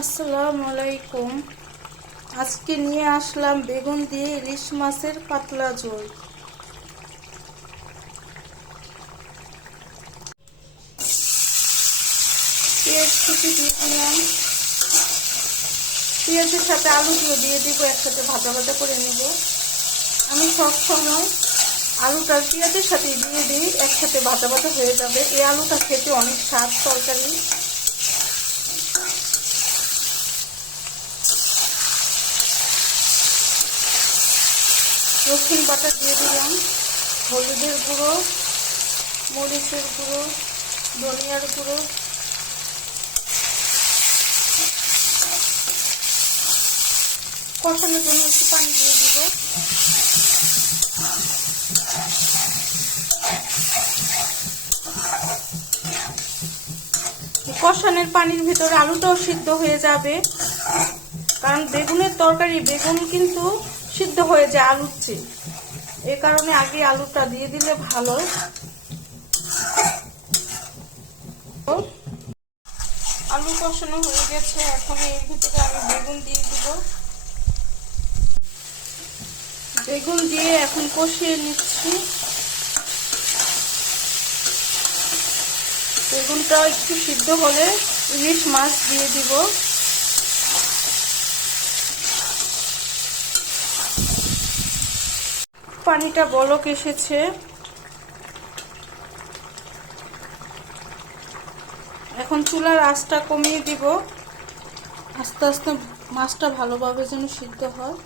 আসসালামু আলাইকুম। আজকে নিয়ে আসলাম বেগুন দিয়ে ইলিশ মাছের পাতলা ঝোল। পেঁয়াজ কুচি দিয়ে দিলাম, পেঁয়াজের সাথে আলুগুলো দিয়ে দিব, একসাথে ভাজা ভাজা করে নেব। আমি সবসময় আলুটা পেঁয়াজের সাথে দিয়ে দিই, একসাথে ভাজা ভাজা হয়ে যাবে। এই আলুটা খেতে অনেক স্বাদ তরকারি। রসুন বাটা দিয়ে দিলাম, হলুদের গুঁড়ো, মরিচের গুঁড়ো, ধনিয়ার গুঁড়ো, কষানোর জন্য একটু পানি দিয়ে দিব। কষানোর পানির ভিতরে আলুটাও সিদ্ধ হয়ে যাবে, কারণ বেগুনের তরকারি বেগুন কিন্তু সিদ্ধ হয়ে যায় আলুর চেয়ে। এ কারণে আগে আলুটা দিয়ে দিলে ভালো। আলু কষানো হয়ে গেছে, এখন এর ভিতরে আমি বেগুন দিয়ে দিব। বেগুন দিয়ে এখন কষিয়ে নিচ্ছি। বেগুনটা একটু সিদ্ধ হলে ইলিশ মাছ দিয়ে দিব। পানিটা বলক এসেছে, এখন চুলার আঁচটা কমিয়ে দিব, আস্তে আস্তে মাছটা ভালোভাবে যেন সিদ্ধ হয়।